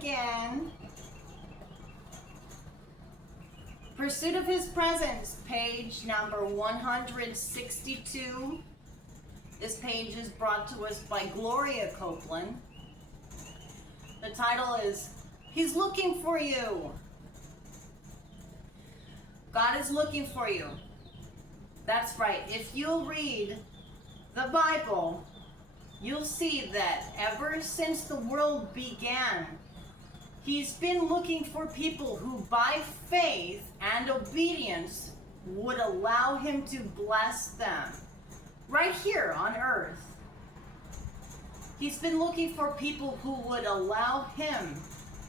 again. Pursuit of His Presence, page number 162. This page is brought to us by Gloria Copeland. The title is, He's Looking for You. God is looking for you. That's right. If you'll read the Bible, you'll see that ever since the world began, He's been looking for people who by faith and obedience would allow Him to bless them right here on earth. He's been looking for people who would allow Him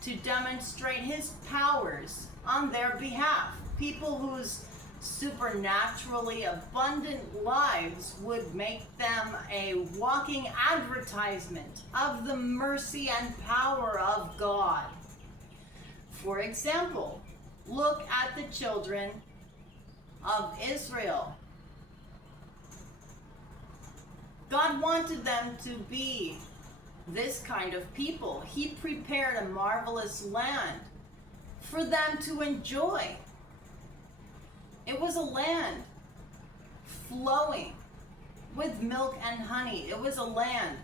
to demonstrate His powers on their behalf. People whose supernaturally abundant lives would make them a walking advertisement of the mercy and power of God. For example, look at the children of Israel. God wanted them to be this kind of people. He prepared a marvelous land for them to enjoy. It was a land flowing with milk and honey. It was a land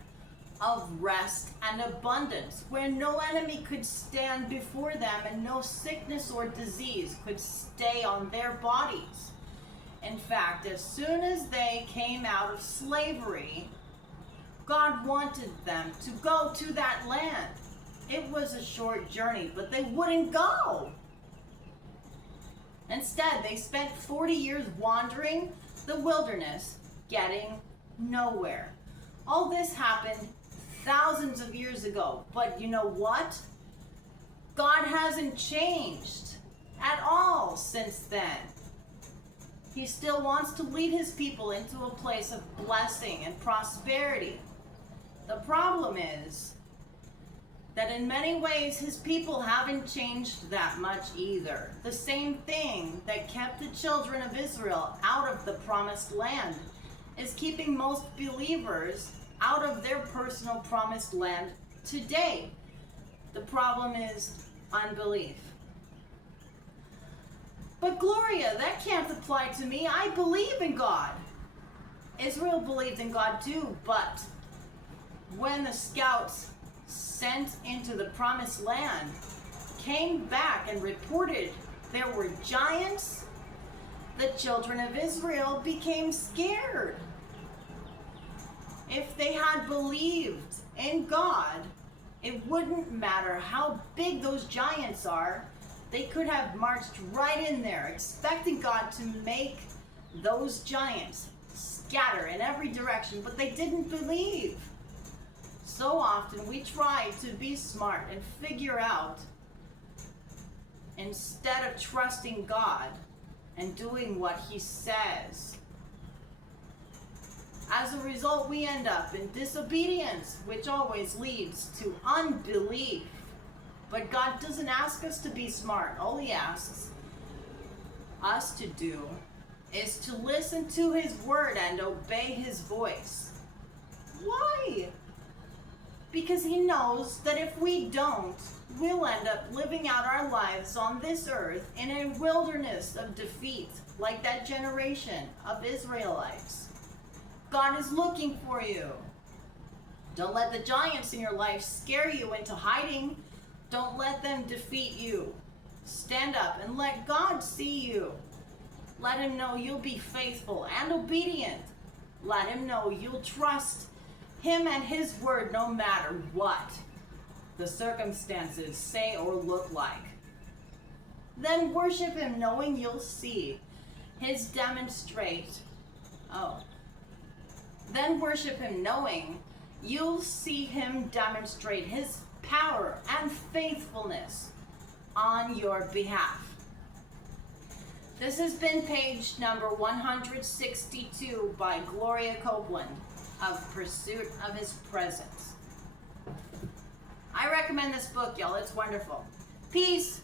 of rest and abundance where no enemy could stand before them and no sickness or disease could stay on their bodies. In fact, as soon as they came out of slavery, God wanted them to go to that land. It was a short journey, but they wouldn't go. Instead, they spent 40 years wandering the wilderness, getting nowhere. All this happened thousands of years ago, but you know what? God hasn't changed at all since then. He still wants to lead His people into a place of blessing and prosperity. The problem is that in many ways His people haven't changed that much either. The same thing that kept the children of Israel out of the promised land is keeping most believers out of their personal promised land today. The problem is unbelief. But Gloria, that can't apply to me. I believe in God. Israel believed in God too, but when the scouts sent into the promised land came back and reported there were giants, the children of Israel became scared. If they had believed in God, it wouldn't matter how big those giants are. They could have marched right in there, expecting God to make those giants scatter in every direction, but they didn't believe. So often we try to be smart and figure out, instead of trusting God and doing what He says. As a result, we end up in disobedience, which always leads to unbelief. But God doesn't ask us to be smart. All He asks us to do is to listen to His word and obey His voice. Why? Because He knows that if we don't, we'll end up living out our lives on this earth in a wilderness of defeat, like that generation of Israelites. God is looking for you. Don't let the giants in your life scare you into hiding. Don't let them defeat you. Stand up and let God see you. Let Him know you'll be faithful and obedient. Let Him know you'll trust Him and His word no matter what the circumstances say or look like. Then worship Him knowing you'll see His demonstrate. Then worship Him knowing you'll see Him demonstrate His power and faithfulness on your behalf. This has been page number 162 by Gloria Copeland of Pursuit of His Presence. I recommend this book, y'all. It's wonderful. Peace.